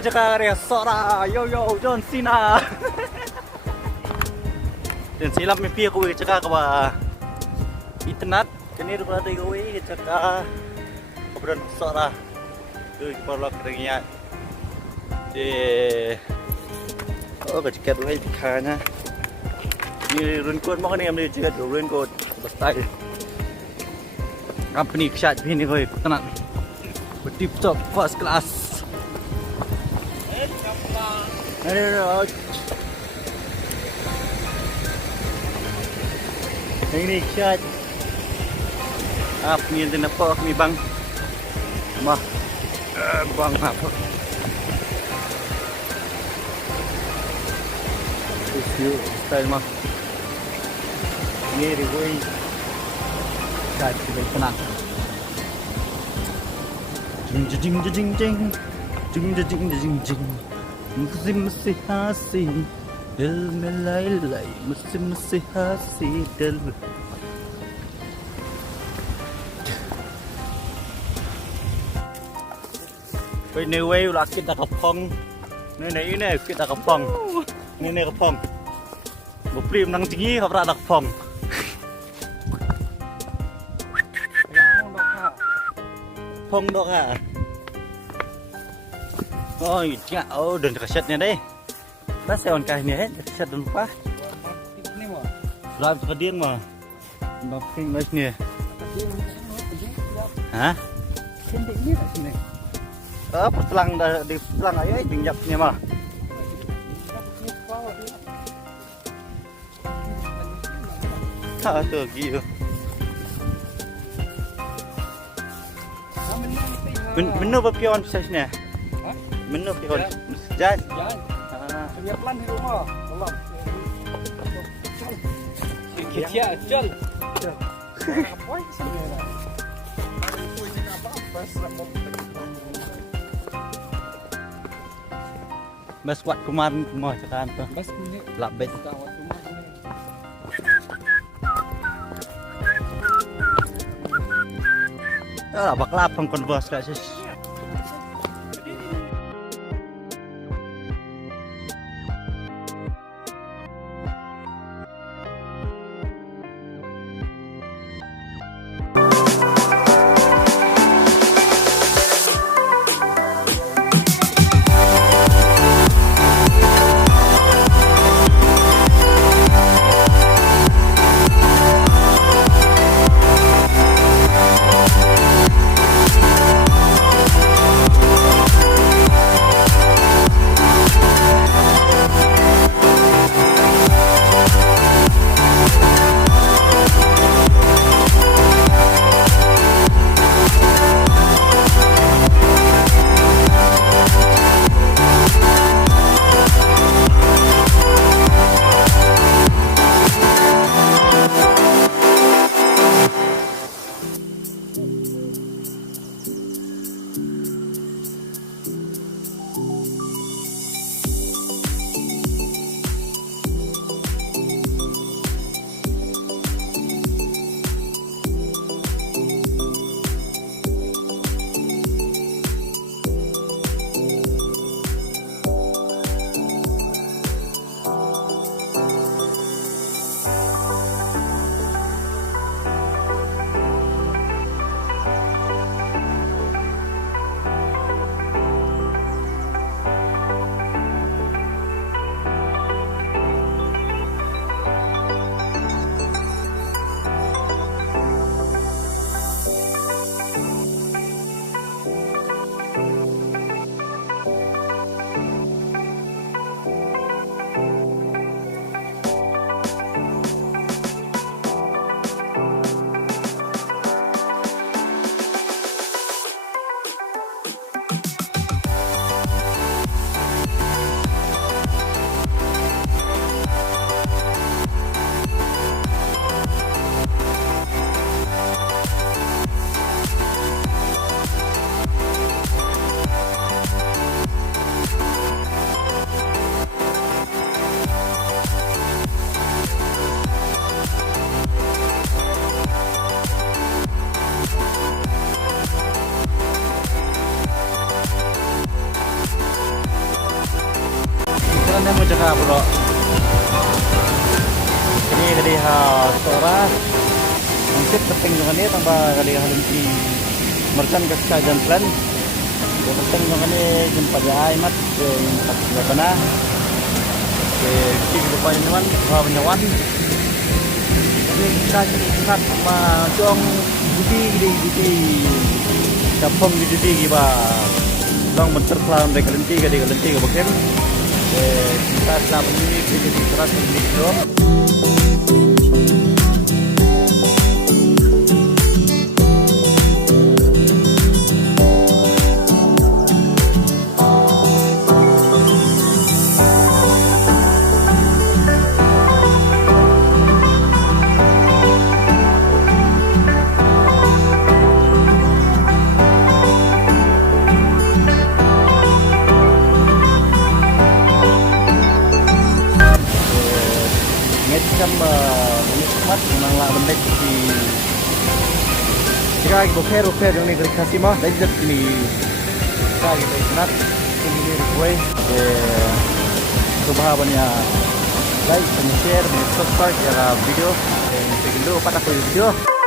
ke cakap dia Sora, yo John Cena. Dan silap mimpi aku ke cakap ke internet. Kini tu berada ke cakap kemudian Sora. Tu perlu kerja. Oh ke cakap tu ikannya. Ni runkut makan ni ambil cakap tu runkut style. Company shot ini kau tenang. Tip top first class. Ini shot. Apa ni yang nampak ni bang? Mah, bang apa? Itu style mah. Ni ribuan. Shot kita tenang. Jing jing jing jing jing jing jing jing. Mesti hasi del melai mesti hasi del. Bây giờ quay là kita kapong. Này kita kapong. Này kapong. Một prim nang tinggi kapra kapong. Phong đó hả? Ôi, chả đừng set này đây. Đã xeon cái này hết, set đừng quá. Làm cho điên mà. Mà phim mấy nè. Hả? Pelang dah di pelang aja dingjapnya mah. Tak tu gitu. Menu apa pion sesnya? Menu pion. Jan. Punya plan di rumah. Tolong. Kita jual. Apa sini? Mas kuat kemarin mau cakap tu. Mas punya labet. Bakal apa konvers kat sini? na mo cakap bro. Ini kali ha soras. Mungkin penting dengan ni tambah kali halun di merkan kasajan plan. Penting dengan ni jumpa dia mat tempat sana. Kita lupa ni man, bawa penyawan. Ini kita kat macam budi. Kampung di giba. Long bentar kelam mereka lenti ke bukan. Kita selama ini kita terus ini dong. Macam menikmat menanglah bendek di jika bukan yang negeri Kasimah lanjut ini kita senat ini gue subhanallah like dan share dan subscribe ya video dan video pada video